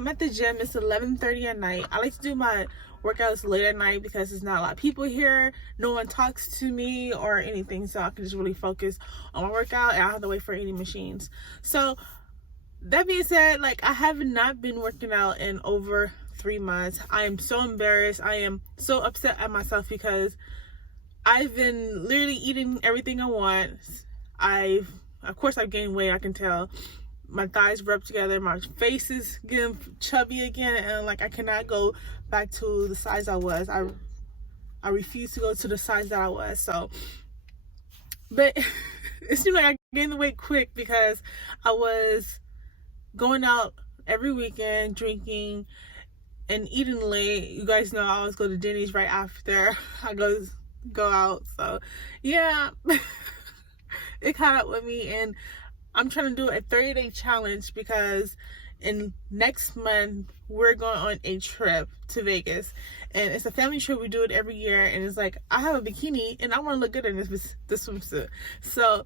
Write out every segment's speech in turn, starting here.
I'm at the gym. It's 11:30 at night. I like to do my workouts late at night because there's not a lot of people here. No one talks to me or anything, so I can just really focus on my workout and I don't have to wait for any machines. So that being said, like, I have not been working out in over 3 months. I am so embarrassed. I am so upset at myself because I've been literally eating everything I want. Of course I've gained weight, I can tell. My thighs rub together, my face is getting chubby again, and like I cannot go back to the size I was. I refuse to go to the size that I was. So, but it seemed like I gained the weight quick because I was going out every weekend, drinking and eating late. You guys know I always go to Denny's right after I go out. So yeah, it caught up with me, and I'm trying to do a 30-day challenge because in next month we're going on a trip to Vegas, and it's a family trip. We do it every year, and it's like I have a bikini and I want to look good in this swimsuit. So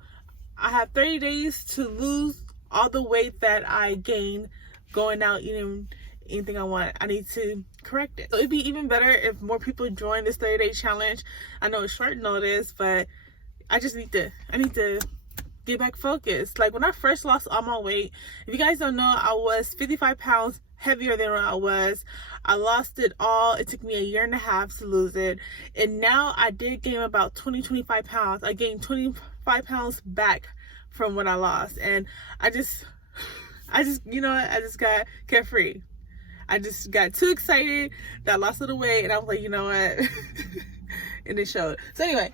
I have 30 days to lose all the weight that I gained going out eating anything I want. I need to correct it. So it'd be even better if more people join this 30-day challenge. I know it's short notice, but I need to get back focused. Like when I first lost all my weight, if you guys don't know, I was 55 pounds heavier than what I was. I lost it all. It took me 1.5 years to lose it, and now I did gain about 25 pounds. I gained 25 pounds back from what I lost, and I just you know what, I just got carefree. I just got too excited that I lost a little weight, and I was like, you know what, and it showed. So anyway,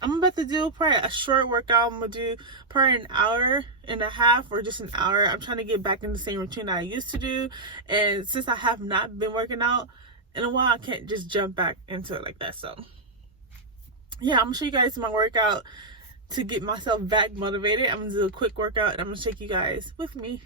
I'm about to do probably a short workout. I'm gonna do probably 1.5 hours or just an hour. I'm trying to get back in the same routine that I used to do, and since I have not been working out in a while, I can't just jump back into it like that. So yeah, I'm gonna show you guys my workout to get myself back motivated. I'm gonna do a quick workout and I'm gonna take you guys with me.